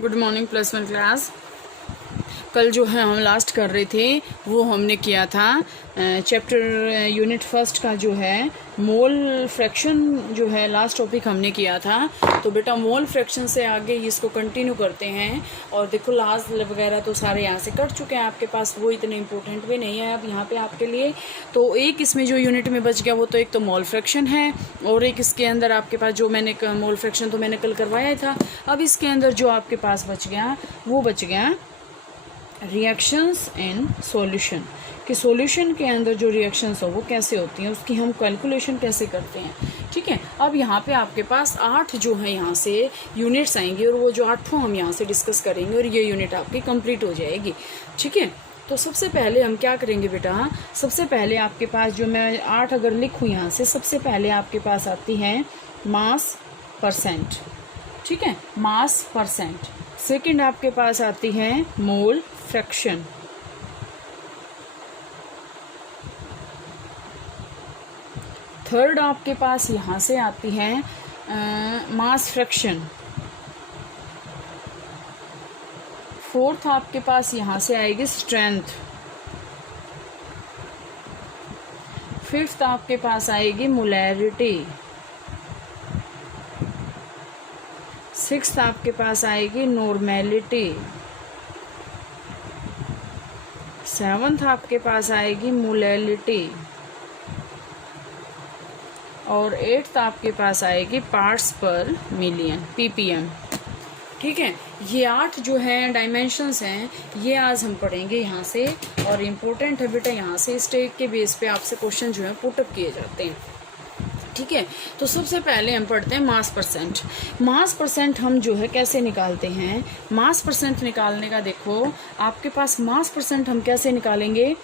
Good morning plus one class. कल जो है हम लास्ट कर रहे थे वो हमने किया था चैप्टर यूनिट फर्स्ट का जो है मोल फ्रैक्शन जो है लास्ट टॉपिक हमने किया था। तो बेटा मोल फ्रैक्शन से आगे इसको कंटिन्यू करते हैं। और देखो लास्ट वगैरह तो सारे यहाँ से कट चुके हैं आपके पास, वो इतने इंपॉर्टेंट भी नहीं है अब यहाँ पे आपके लिए। तो एक इसमें जो यूनिट में बच गया वो तो एक तो मोल फ्रैक्शन है और एक इसके अंदर आपके पास जो मैंने मोल फ्रैक्शन तो मैंने कल करवाया था। अब इसके अंदर जो आपके पास बच गया वो बच गया रिएक्शंस इन सॉल्यूशन, कि सॉल्यूशन के अंदर जो रिएक्शंस हो वो कैसे होती हैं, उसकी हम कैलकुलेशन कैसे करते हैं। ठीक है, अब यहाँ पे आपके पास 8 जो है यहाँ से यूनिट्स आएंगे और वो जो 8 हम यहाँ से डिस्कस करेंगे और ये यूनिट आपकी कंप्लीट हो जाएगी। ठीक है, तो सबसे पहले हम क्या करेंगे बेटा, सबसे पहले आपके पास जो मैं 8 अगर लिखूँ यहाँ से, सबसे पहले आपके पास आती है मास परसेंट। ठीक है, मास परसेंट। सेकंड आपके पास आती है मोल फ्रैक्शन। थर्ड आपके पास यहाँ से आती है मास फ्रैक्शन। फोर्थ आपके पास यहाँ से आएगी स्ट्रेंथ। फिफ्थ आपके पास आएगी मोलैरिटी। सिक्स्थ आपके पास आएगी नॉर्मेलिटी। सेवंथ आपके पास आएगी मोलैलिटी और एट्थ आपके पास आएगी पार्ट्स पर मिलियन ppm। ठीक है, ये 8 जो है डायमेंशंस हैं ये आज हम पढ़ेंगे यहाँ से। और इम्पोर्टेंट है बेटा, यहाँ से स्टेट के बेस पे आपसे क्वेश्चन जो है पुटअप किए जाते हैं। ठीक है, तो सबसे पहले हम पढ़ते हैं मास परसेंट। मास परसेंट हम जो है कैसे निकालते हैं, मास परसेंट निकालने का देखो आपके पास मास परसेंट हम कैसे निकालेंगे।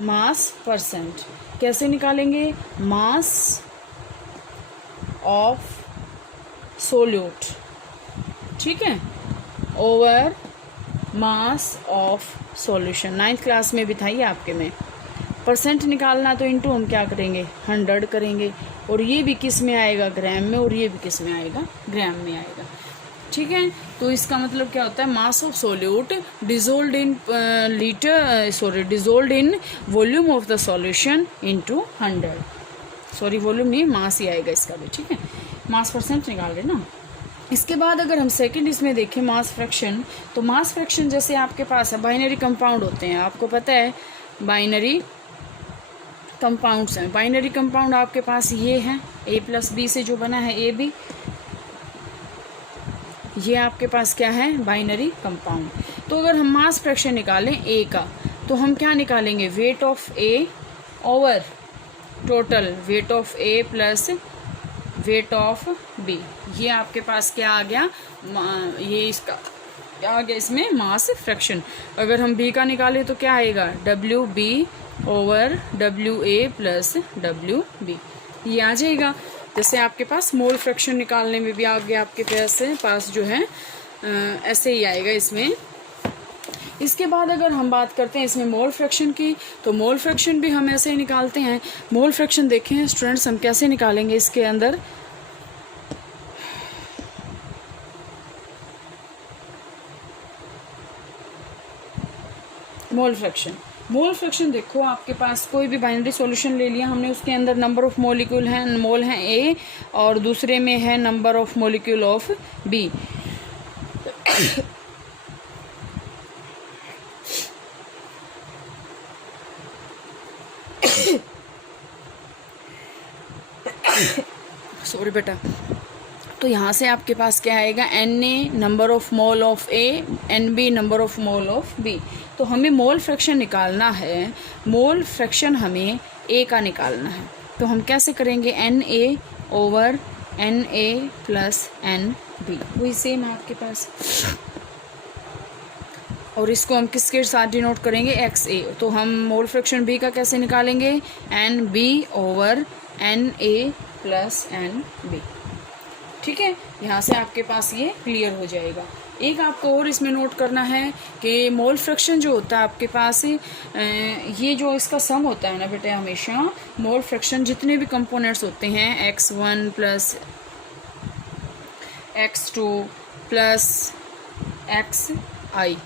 मास परसेंट कैसे निकालेंगे, मास ऑफ सोल्यूट, ठीक है, over mass of solution. 9th class में भी था ये आपके में। परसेंट निकालना तो इनटू हम क्या करेंगे 100 करेंगे, और ये भी किस में आएगा ग्राम में, और ये भी किस में आएगा ग्राम में आएगा। ठीक है, तो इसका मतलब क्या होता है, mass of solute dissolved in dissolved in volume of the solution into 100। Sorry volume नहीं, मास ही आएगा इसका भी। ठीक है, मास परसेंट निकाल रहे ना। इसके बाद अगर हम सेकंड इसमें देखें मास फ्रैक्शन, तो मास फ्रैक्शन जैसे आपके पास है बाइनरी कंपाउंड होते हैं, आपको पता है बाइनरी कंपाउंड्स हैं। बाइनरी कंपाउंड आपके पास ये है A+B से जो बना है AB, ये आपके पास क्या है बाइनरी कंपाउंड। तो अगर हम मास फ्रैक्शन निकालें A का, तो हम क्या निकालेंगे, weight of A over total weight of A plus weight of B। ये आपके पास क्या आ गया, ये इसका क्या आ गया इसमें मास फ्रैक्शन। अगर हम B का निकालें तो क्या आएगा, WB over WA plus WB, ये आ जाएगा। जैसे आपके पास मोल फ्रैक्शन निकालने में भी आगे आपके पास जो है ऐसे ही आएगा इसमें। इसके बाद अगर हम बात करते हैं इसमें मोल फ्रैक्शन की, तो मोल फ्रैक्शन भी हम ऐसे ही निकालते हैं। मोल फ्रैक्शन देखें स्टूडेंट्स हम कैसे निकालेंगे इसके अंदर, मोल फ्रैक्शन। मोल फ्रैक्शन देखो आपके पास कोई भी बाइनरी सॉल्यूशन ले लिया हमने, उसके अंदर नंबर ऑफ मॉलिक्यूल हैं, मोल हैं A और दूसरे में है number of molecule of B। Sorry बेटा, तो यहाँ से आपके पास क्या आएगा, Na number of mole of A, NB number of mole of B। तो हमें मोल फ्रैक्शन निकालना है, मोल फ्रैक्शन हमें A का निकालना है। तो हम कैसे करेंगे, Na over Na plus NB, वही सेम है आपके पास। और इसको हम किसके साथ डिनोट करेंगे, XA। तो हम मोल फ्रैक्शन B का कैसे निकालेंगे, NB over Na plus NB। ठीक है, यहाँ से आपके पास ये क्लियर हो जाएगा। एक आपको और इसमें नोट करना है कि मोल फ्रैक्शन जो होता है आपके पास ये जो इसका सम होता है ना बेटे, हमेशा मोल फ्रैक्शन जितने भी कंपोनेंट्स होते हैं x1 plus x2 plus x आई,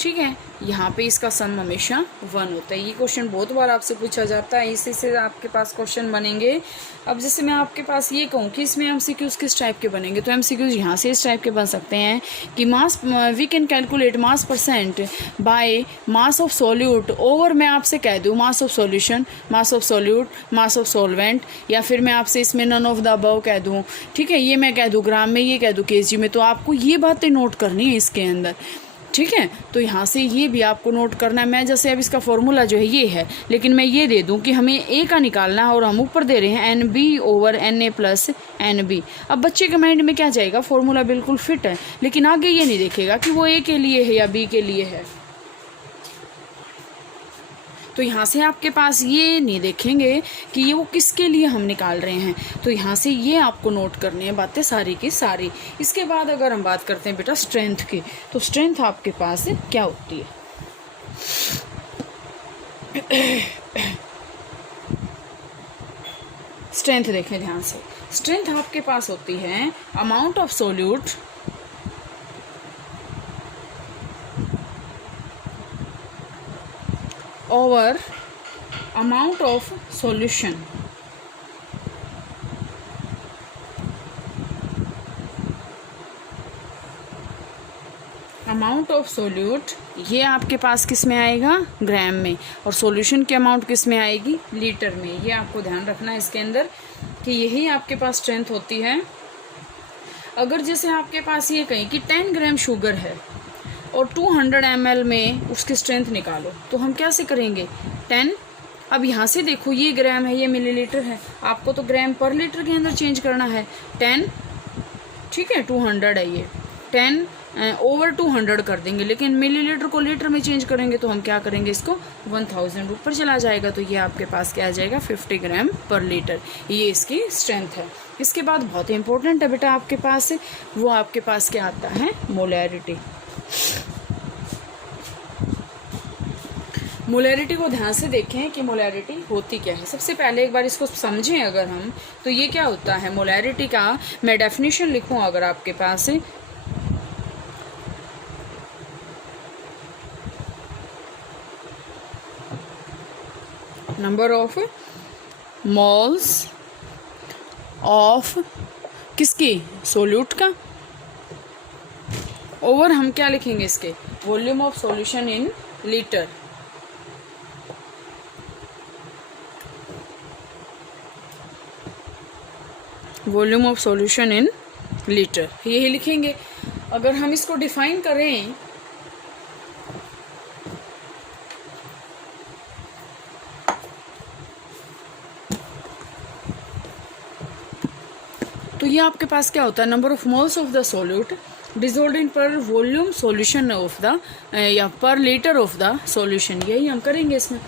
ठीक है। यहाँ पे इसका सम हमेशा 1 होता है। ये क्वेश्चन बहुत बार आपसे पूछा जाता है, इसी से आपके पास क्वेश्चन बनेंगे। अब जैसे मैं आपके पास ये कहूँ कि इसमें एमसीक्यूज किस टाइप के बनेंगे, तो एमसीक्यूज यहाँ से इस टाइप के बन सकते हैं कि mass, we can calculate mass percent by mass of solute over, मैं आपसे कह दूँ mass of solution, mass of solute, mass of solvent, या फिर मैं आपसे इसमें नन ऑफ द अबव कह दूँ, ठीक है। ये मैं कह दूँ ग्राम में, ये कह दूँ केजी में, तो आपको ये बातें नोट करनी है इसके अंदर, ठीक है। तो यहाँ से ये भी आपको नोट करना है। मैं जैसे अब इसका फॉर्मूला जो है ये है, लेकिन मैं ये दे दूँ कि हमें ए का निकालना है और हम ऊपर दे रहे हैं N B over N A plus N B. अब बच्चे के माइंड में क्या जाएगा, फॉर्मूला बिल्कुल फिट है, लेकिन आगे ये नहीं देखेगा कि वो ए के लिए है या बी के लिए है। तो यहाँ से आपके पास ये नहीं देखेंगे कि ये वो किसके लिए हम निकाल रहे हैं, तो यहाँ से ये आपको नोट करनी है बातें सारी की सारी। इसके बाद अगर हम बात करते हैं बेटा स्ट्रेंथ की, तो स्ट्रेंथ आपके पास क्या होती है। स्ट्रेंथ देखें ध्यान से, स्ट्रेंथ आपके पास होती है amount of solute over amount of solution. Amount of solute ये आपके पास किस में आएगा, ग्राम में, और सॉल्यूशन की अमाउंट किस में आएगी, लीटर में। ये आपको ध्यान रखना है इसके अंदर कि यही आपके पास स्ट्रेंथ होती है। अगर जैसे आपके पास ये कहीं कि 10 ग्राम शुगर है और 200 ml में उसकी स्ट्रेंथ निकालो, तो हम कैसे करेंगे, 10, अब यहाँ से देखो ये ग्राम है, ये मिलीलीटर है, आपको तो ग्राम पर लीटर के अंदर चेंज करना है, 10, ठीक है, 200 है ये, 10 ओवर 200 कर देंगे, लेकिन मिलीलीटर को लीटर में चेंज करेंगे तो हम क्या करेंगे, इसको 1000 ऊपर चला जाएगा, तो ये आपके पास क्या आ जाएगा, 50 ग्राम पर लीटर। ये इसकी स्ट्रेंथ है। इसके बाद बहुत इंपॉर्टेंट है बेटा आपके पास, वो आपके पास क्या आता है, मोलैरिटी। मोलैरिटी को ध्यान से देखें कि मोलैरिटी होती क्या है। सबसे पहले एक बार इसको समझें अगर हम, तो ये क्या होता है मोलैरिटी का, मैं डेफिनेशन लिखूं अगर आपके पास, नंबर ऑफ मोल्स ऑफ किसकी, सोल्यूट का, ओवर हम क्या लिखेंगे इसके, volume of solution in litre. Volume of solution in litre यही लिखेंगे। अगर हम इसको डिफाइन करें, तो ये आपके पास क्या होता है, number of moles of the solute dissolved इन पर वॉल्यूम सॉल्यूशन ऑफ द, या पर लीटर ऑफ द सॉल्यूशन, यही हम करेंगे इसमें।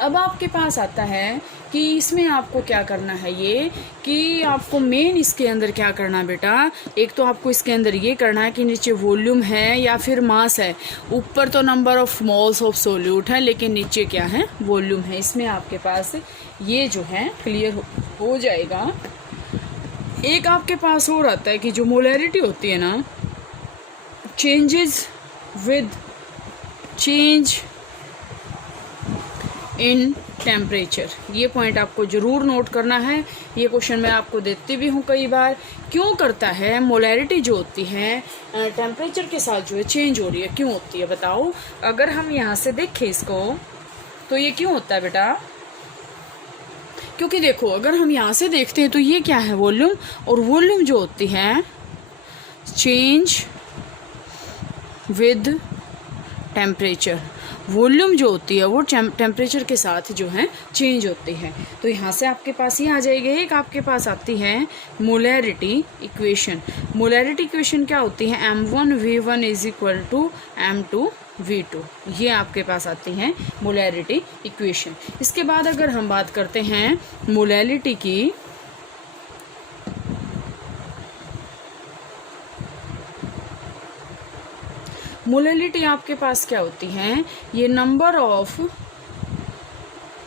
अब आपके पास आता है कि इसमें आपको क्या करना है, ये कि आपको मेन इसके अंदर क्या करना बेटा, एक तो आपको इसके अंदर ये करना है कि नीचे वॉल्यूम है या फिर मास है, ऊपर तो number of moles of solute है, लेकिन नीचे क्या है, वॉल्यूम है। इसमें आपके पास ये जो है क्लियर हो जाएगा। एक आपके पास और आता है कि जो मोलैरिटी होती है ना, changes with change in temperature, ये पॉइंट आपको ज़रूर नोट करना है। ये क्वेश्चन मैं आपको देती भी हूँ कई बार, क्यों करता है मोलैरिटी जो होती है टेम्परेचर के साथ जो है चेंज हो रही है, क्यों होती है बताओ। अगर हम यहाँ से देखें इसको, तो ये क्यों होता है बेटा, क्योंकि देखो अगर हम यहाँ से देखते हैं तो ये क्या है, वॉल्यूम, और वॉल्यूम जो होती है चेंज विद टेम्परेचर, वॉल्यूम जो होती है वो टेम्परेचर के साथ जो है चेंज होती है। तो यहाँ से आपके पास ये आ जाएगी। एक आपके पास आती है मोलैरिटी इक्वेशन। मोलैरिटी इक्वेशन क्या होती है, M1V1 is equal to M2V2, ये आपके पास आती है मोलैरिटी इक्वेशन। इसके बाद अगर हम बात करते हैं मोलैरिटी की, मोलैरिटी आपके पास क्या होती है, ये number of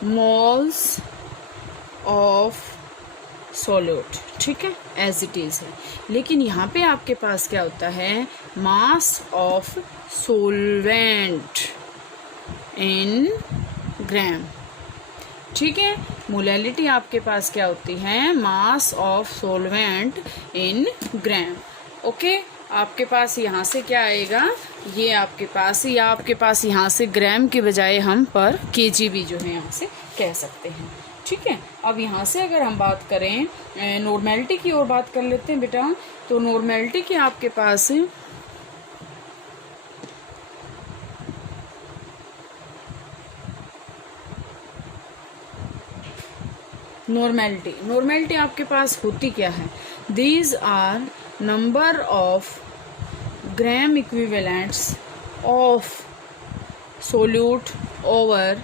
moles of solute, ठीक है, एज इट इज़ है। लेकिन यहाँ पे आपके पास क्या होता है, मास ऑफ सोलवेंट इन ग्राम, ठीक है। मोलैलिटी आपके पास क्या होती है, mass of solvent in gram, okay. आपके पास यहाँ से क्या आएगा, ये आपके पास, या आपके पास यहाँ से ग्राम के बजाय हम पर केजी भी जो है यहाँ से कह सकते हैं, ठीक है। अब यहाँ से अगर हम बात करें नॉर्मेलिटी की ओर बात कर लेते हैं बेटा। तो नॉर्मेलिटी की आपके पास नॉर्मेलिटी आपके पास होती क्या है, these are number of gram equivalents of solute over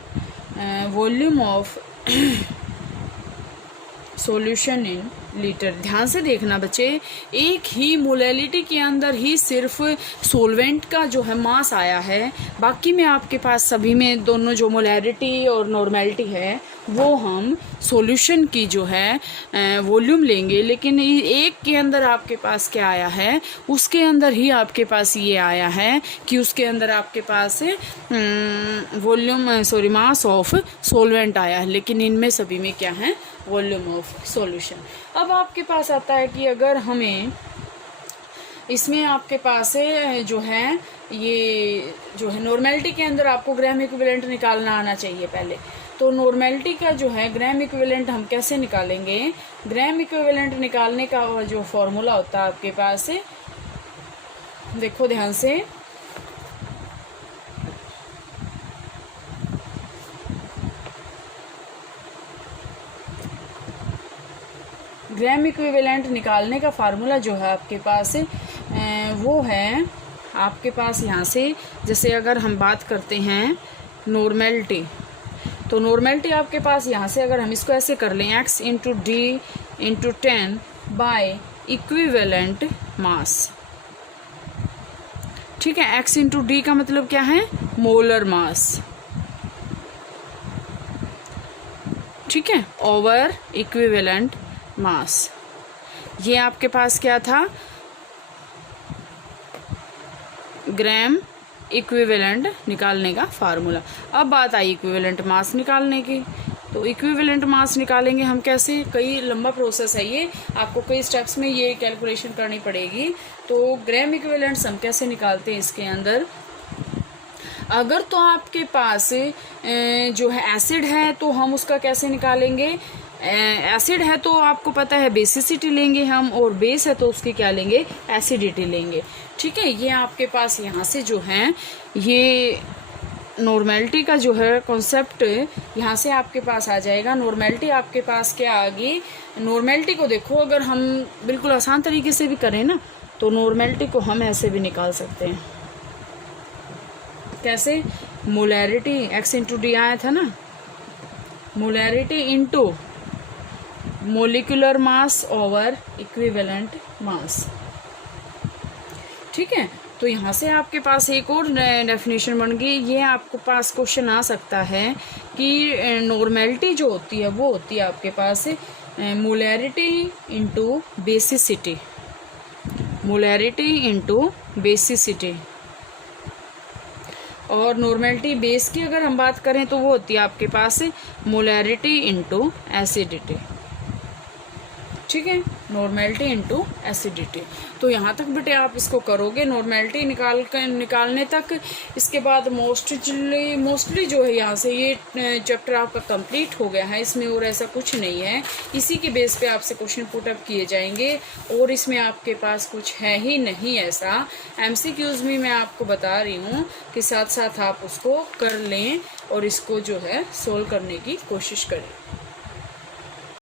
volume of solution in litre. ध्यान से देखना बच्चे, एक ही मोलैलिटी के अंदर ही सिर्फ सोलवेंट का जो है मास आया है, बाकी में आपके पास सभी में दोनों जो मोलैलिटी और नॉर्मेलिटी है वो हम सॉल्यूशन की जो है वॉल्यूम लेंगे। लेकिन एक के अंदर आपके पास क्या आया है, उसके अंदर ही आपके पास ये आया है कि उसके अंदर आपके पास मास ऑफ सॉल्वेंट आया है, लेकिन इनमें सभी में क्या है, वॉल्यूम ऑफ सॉल्यूशन। अब आपके पास आता है कि अगर हमें इसमें आपके पास जो है ये जो है नॉर्मेलिटी के अंदर आपको ग्राम इक्विवेलेंट निकालना आना चाहिए पहले। तो नॉर्मेलिटी का जो है ग्राम इक्विवेलेंट हम कैसे निकालेंगे, ग्राम इक्विवेलेंट निकालने का जो फॉर्मूला होता है आपके पास, देखो ध्यान से, ग्राम इक्विवेलेंट निकालने का फार्मूला जो है आपके पास वो है आपके पास यहाँ से, जैसे अगर हम बात करते हैं नॉर्मेलिटी, तो नॉर्मेलिटी आपके पास यहाँ से अगर हम इसको ऐसे कर लें, x into D into 10 by equivalent mass, ठीक है। x इंटू डी का मतलब क्या है, मोलर मास, ठीक है, ओवर इक्विवेलेंट मास। ये आपके पास क्या था, ग्राम इक्विवेलेंट निकालने का फार्मूला। अब बात आई इक्विवेलेंट मास निकालने की। तो इक्विवेलेंट मास निकालेंगे हम कैसे, कई लंबा प्रोसेस है ये, आपको कई स्टेप्स में ये कैलकुलेशन करनी पड़ेगी। तो ग्राम इक्विवेलेंट्स हम कैसे निकालते हैं इसके अंदर, अगर तो आपके पास जो है एसिड है तो हम उसका कैसे निकालेंगे, एसिड है तो आपको पता है बेसिसिटी लेंगे हम, और बेस है तो उसकी क्या लेंगे, एसिडिटी लेंगे, ठीक है। ये आपके पास यहाँ से जो है ये नॉर्मेलिटी का जो है कॉन्सेप्ट यहाँ से आपके पास आ जाएगा। नॉर्मेलिटी आपके पास क्या आ गई, नॉर्मेलिटी को देखो अगर हम बिल्कुल आसान तरीके से भी करें ना, तो नॉर्मेलिटी को हम ऐसे भी निकाल सकते हैं, कैसे, मोलैरिटी x इंटू डी आया था ना, molarity into molecular mass over equivalent mass, ठीक है। तो यहाँ से आपके पास एक और डेफिनेशन बन गई। ये आपको पास क्वेश्चन आ सकता है कि नॉर्मेलिटी जो होती है वो होती है आपके पास molarity into basicity, molarity into basicity, और नॉर्मेलिटी बेस की अगर हम बात करें तो वो होती है आपके पास मोलैरिटी इंटू एसिडिटी, ठीक है, नॉर्मेलिटी इंटू एसिडिटी। तो यहाँ तक बेटे आप इसको करोगे नॉर्मेलिटी निकालने तक। इसके बाद मोस्टली जो है यहाँ से ये चैप्टर आपका कंप्लीट हो गया है, इसमें और ऐसा कुछ नहीं है। इसी के बेस पे आपसे क्वेश्चन पुटअप किए जाएंगे और इसमें आपके पास कुछ है ही नहीं ऐसा। MCQs में मैं आपको बता रही हूँ कि साथ साथ आप उसको कर लें और इसको जो है सोल्व करने की कोशिश करें।